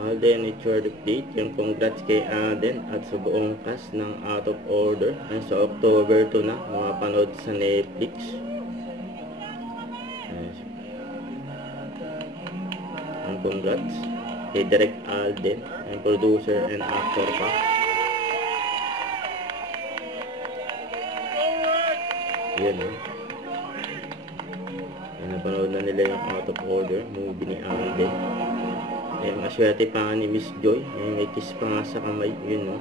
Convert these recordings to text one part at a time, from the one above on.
Alden, it's your update. Yung congrats kay Alden at sa buong cast ng Out of Order. Yan, sa October 2 na, mapapanood sa Netflix. Ang congrats kay Direk Alden, ang producer and actor pa. Yan o. Napanood na nila yung Out of Order, movie ni Alden. Eh, maswerte pa nga ni Miss Joy. Eh, may kiss pa nga sa kamay. Yun, no?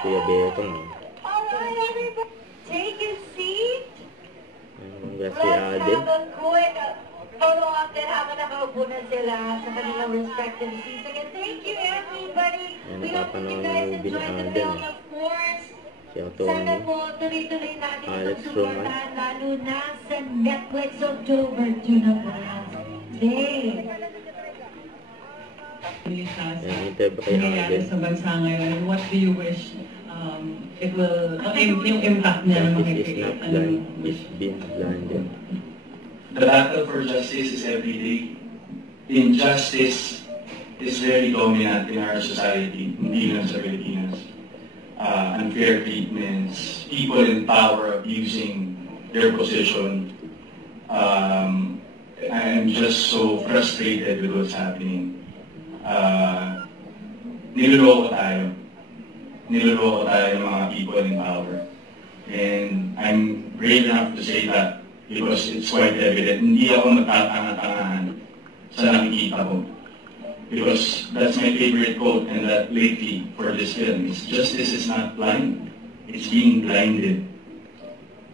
Kuya Beto, no? Take a seat. Congrats kay Alden. Let's have a quick photo op din habang nakaupo na sila sa kanilang respective seats. Again, thank you everybody. We hope that you guys enjoyed the film, of course. Sana po tuloy-tuloy natin Alex itong Roman, supportahan lalo na sa Netflix October 2 na po. Day. Interview kay Alden. Sa bansa ngayon, what do you wish it will, yung impact niya na Justice is not blind, is being blinded. The battle for justice is every day. Injustice is very dominant in our society, hindi lang sa Pilipinas. Unfair treatments, people in power abusing their position. I'm just so frustrated with what's happening. Niloloko tayo. Niloloko tayo ng mga people in power. And I'm brave enough to say that because it's quite evident. Hindi ako magtatanga-tangahan sa nakikita ko. Because that's my favorite quote, and that lately for this film is justice is not blind, it's being blinded.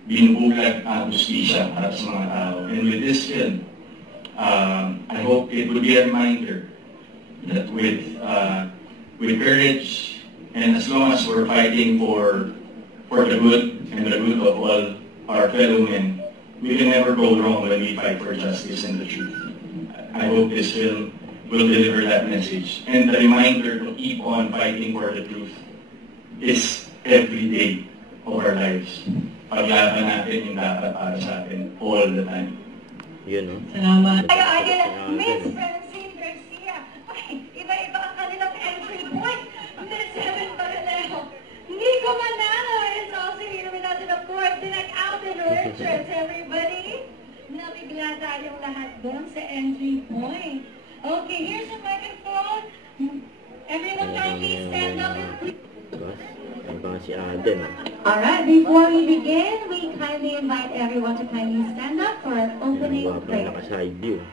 Binubulag ang justisya para sa mga tao. And with this film, I hope it will be a reminder that with courage, and as long as we're fighting for the good and the good of all our fellow men, we can never go wrong when we fight for justice and the truth. I hope this film will deliver that message. And the reminder to keep on fighting for the truth is every day of our lives. Paglaban natin yung dapat para sa atin all the time. Yun, no? Salamat. Miss Francine Garcia. Ay, iba-iba ang kanilang entry point. Miss Evan Bagaleo. Nico Manalo is also here with us. And of course, Direk Alden Richards, everybody. Nabigla tayong lahat doon sa entry point. Okay, here's the microphone. Everyone kindly stand up and please. Ayun pa nga si Alden, no? Alright, before we begin, we kindly invite everyone to kindly stand up for our opening prayer. Naka-side view.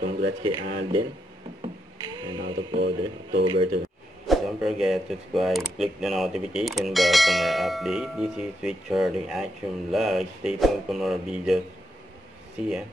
Congrats kay Alden. And Out of Order, October 2. Don't forget to subscribe, click the notification bell for more update. This is Sweet Charlie Action Vlog. Stay tuned for more videos. See ya.